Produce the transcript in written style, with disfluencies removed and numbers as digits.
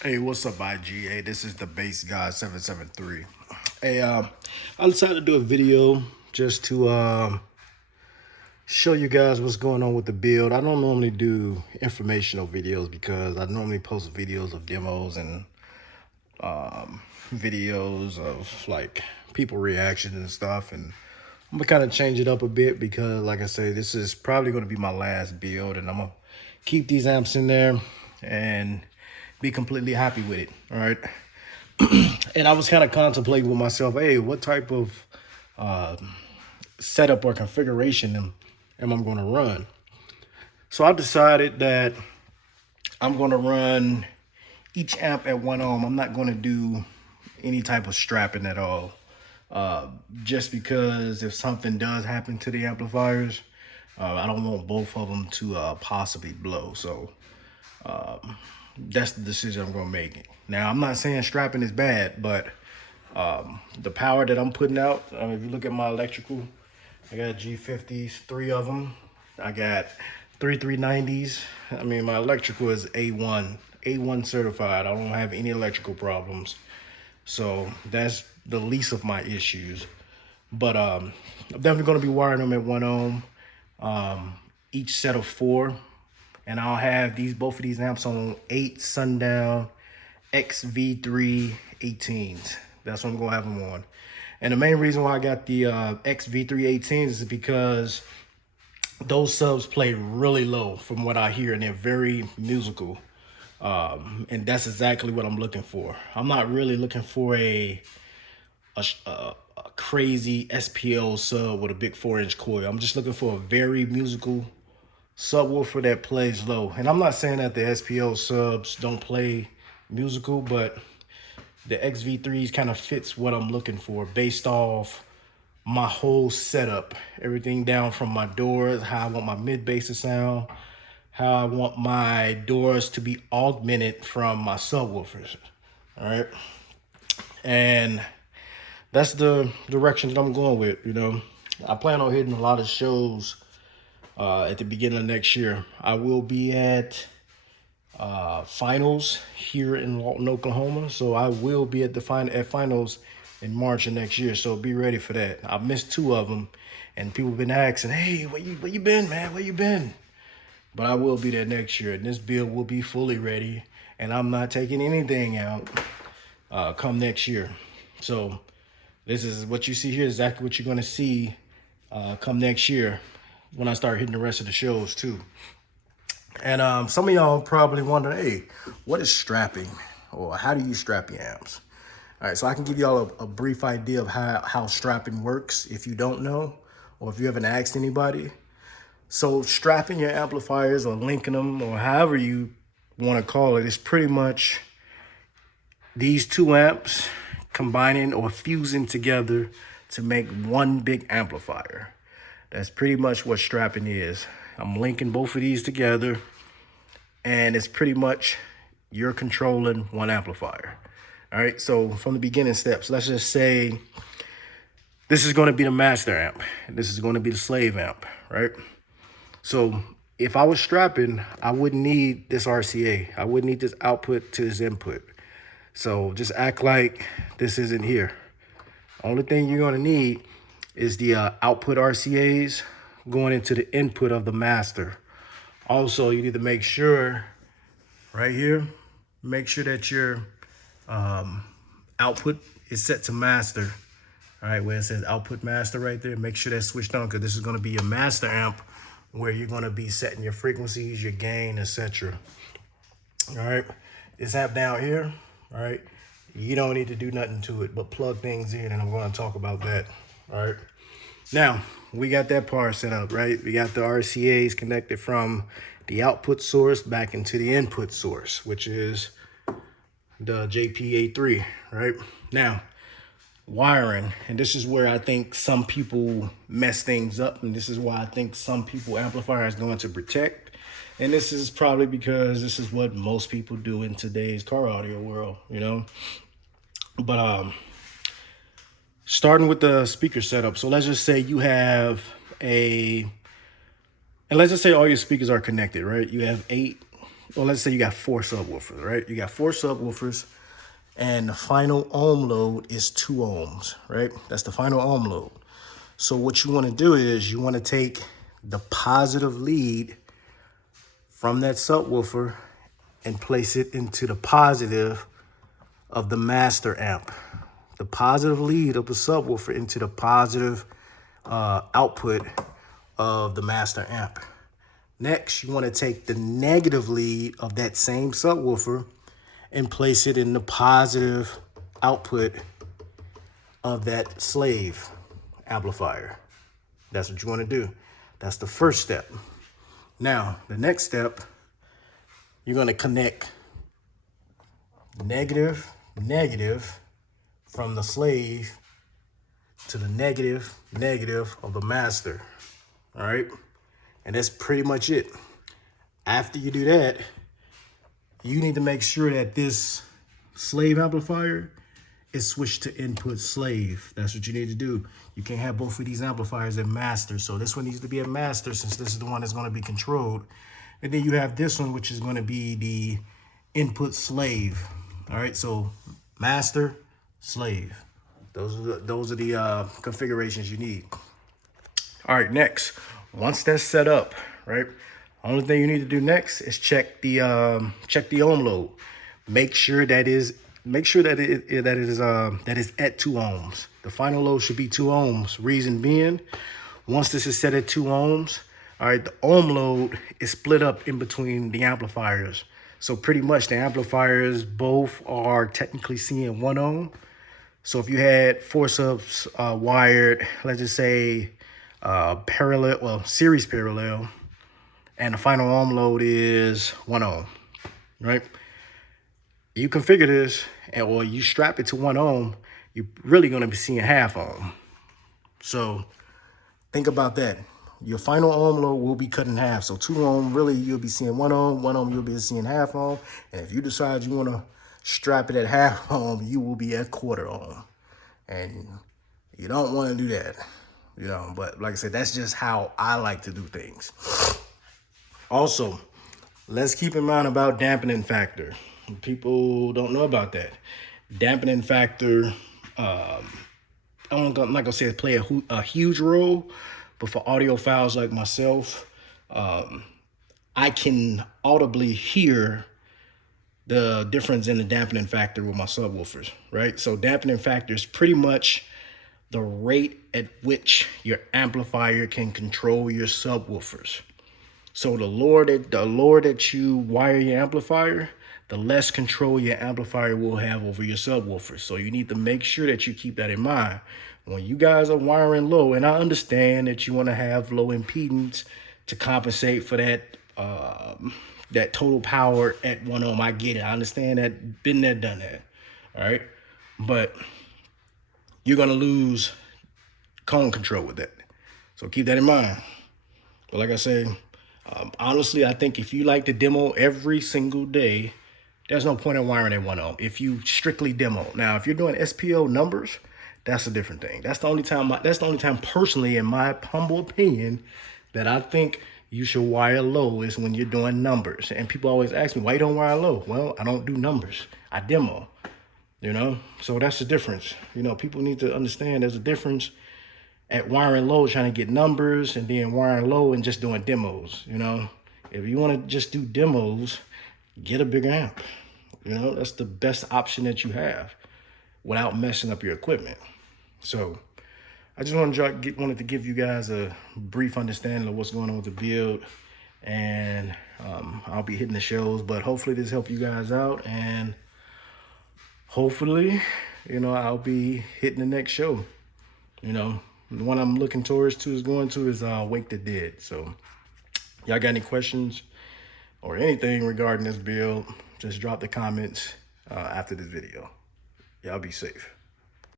Hey, what's up, IG? Hey, this is the Bass Guy 773. Hey, I decided to do a video just to show you guys what's going on with the build. I don't normally do informational videos because I normally post videos of demos and videos of like people reactions and stuff. And I'm gonna kind of change it up a bit because, like I say, this is probably gonna be my last build, and I'm gonna keep these amps in there and be completely happy with it. All right. And I was kind of contemplating with myself, hey, what type of setup or configuration am I going to run? So I decided that I'm going to run each amp at 1 ohm. I'm not going to do any type of strapping at all. Just because if something does happen to the amplifiers, I don't want both of them to possibly blow. So that's the decision I'm going to make. Now, I'm not saying strapping is bad, but the power that I'm putting out, if you look at my electrical, I got G50s, 3 of them. I got 390s. I mean, my electrical is A1 certified. I don't have any electrical problems. So that's the least of my issues. But I'm definitely going to be wiring them at 1 ohm, each set of 4. And I'll have both of these amps on 8 Sundown XV3 18s. That's what I'm going to have them on. And the main reason why I got the XV3 18s is because those subs play really low from what I hear, and they're very musical. And that's exactly what I'm looking for. I'm not really looking for a crazy SPL sub with a big 4-inch coil. I'm just looking for a very musical subwoofer that plays low. And I'm not saying that the SPL subs don't play musical, but the XV3s kind of fits what I'm looking for based off my whole setup. Everything down from my doors, how I want my mid bass to sound, how I want my doors to be augmented from my subwoofers. All right. And that's the direction that I'm going with, you know. I plan on hitting a lot of shows at the beginning of next year. I will be at finals here in Lawton, Oklahoma. So I will be at finals in March of next year. So be ready for that. I've missed 2 of them, and people have been asking, "Hey, where you been, man? Where you been?" But I will be there next year, and this build will be fully ready, and I'm not taking anything out come next year. So this is what you see here, exactly what you're gonna see come next year when I start hitting the rest of the shows too. And some of y'all probably wonder, hey, what is strapping? Or how do you strap your amps? All right, so I can give y'all a brief idea of how strapping works if you don't know, or if you haven't asked anybody. So strapping your amplifiers or linking them, or however you want to call it, is pretty much these 2 amps combining or fusing together to make one big amplifier. That's pretty much what strapping is. I'm linking both of these together, and it's pretty much you're controlling one amplifier. All right, so from the beginning steps, let's just say this is going to be the master amp, and this is going to be the slave amp, right? So if I was strapping, I wouldn't need this RCA. I wouldn't need this output to this input. So just act like this isn't here. Only thing you're going to need is the output RCAs going into the input of the master. Also, you need to make sure right here, make sure that your output is set to master. All right, where it says output master right there, make sure that's switched on, because this is going to be your master amp where you're going to be setting your frequencies, your gain, etc. All right, this amp down here, all right, you don't need to do nothing to it but plug things in, and I'm going to talk about that. All right, now we got that part set up, right? We got the RCAs connected from the output source back into the input source, which is the JPA3, right? Now, wiring, and this is where I think some people mess things up, and this is why I think some people amplifiers go into protect. And this is probably because this is what most people do in today's car audio world, you know. But starting with the speaker setup. So let's just say you have and let's just say all your speakers are connected, right? You have 8 well, let's say you got 4 subwoofers, right? You got 4 subwoofers, and the final ohm load is 2 ohms, right? That's the final ohm load. So what you want to do is you want to take the positive lead from that subwoofer and place it into the positive of the master amp. The positive lead of the subwoofer into the positive output of the master amp. Next, you want to take the negative lead of that same subwoofer and place it in the positive output of that slave amplifier. That's what you want to do. That's the first step. Now, the next step, you're going to connect negative from the slave to the negative of the master. All right. And that's pretty much it. After you do that, you need to make sure that this slave amplifier is switched to input slave. That's what you need to do. You can't have both of these amplifiers in master. So this one needs to be a master, since this is the one that's going to be controlled. And then you have this one, which is going to be the input slave. All right, so master, slave. Those are the configurations you need. All right, next, once that's set up, right? Only thing you need to do next is check the ohm load. Make sure that it is at 2 ohms. The final load should be 2 ohms. Reason being, once this is set at 2 ohms, all right, the ohm load is split up in between the amplifiers. So pretty much the amplifiers both are technically seeing 1 ohm. So if you had 4 subs wired, let's just say parallel, well, series parallel, and the final ohm load is 1 ohm, right? You configure this, or you strap it to 1 ohm, you're really going to be seeing half ohm. So think about that. Your final ohm load will be cut in half. So 2 ohm, really, you'll be seeing 1 ohm. 1 ohm, you'll be seeing half ohm. And if you decide you want to strap it at half ohm, you will be at quarter ohm. And you don't want to do that, you know. But like I said, that's just how I like to do things. Also, let's keep in mind about dampening factor. People don't know about that. Dampening factor, I'm not gonna say it play a huge role, but for audiophiles like myself, I can audibly hear the difference in the dampening factor with my subwoofers, right? So dampening factor is pretty much the rate at which your amplifier can control your subwoofers. So the lower that you wire your amplifier, the less control your amplifier will have over your subwoofers. So you need to make sure that you keep that in mind. When you guys are wiring low, and I understand that you want to have low impedance to compensate for that that total power at 1 ohm. I get it. I understand that. Been there, done that. All right. But you're going to lose cone control with that. So keep that in mind. But like I say, honestly, I think if you like to demo every single day, there's no point in wiring at 1 ohm. If you strictly demo. Now, if you're doing SPO numbers, that's a different thing. That's the only time personally, in my humble opinion, that I think you should wire low is when you're doing numbers. And people always ask me, why you don't wire low? Well, I don't do numbers. I demo, you know? So that's the difference. You know, people need to understand there's a difference at wiring low, trying to get numbers, and then wiring low and just doing demos, you know? If you want to just do demos, get a bigger amp. You know, that's the best option that you have without messing up your equipment. So I just wanted to give you guys a brief understanding of what's going on with the build, and I'll be hitting the shows, but hopefully this helped you guys out, and hopefully, you know, I'll be hitting the next show. You know, the one I'm looking towards to is Wake the Dead. So y'all got any questions or anything regarding this build, just drop the comments after this video. Y'all be safe.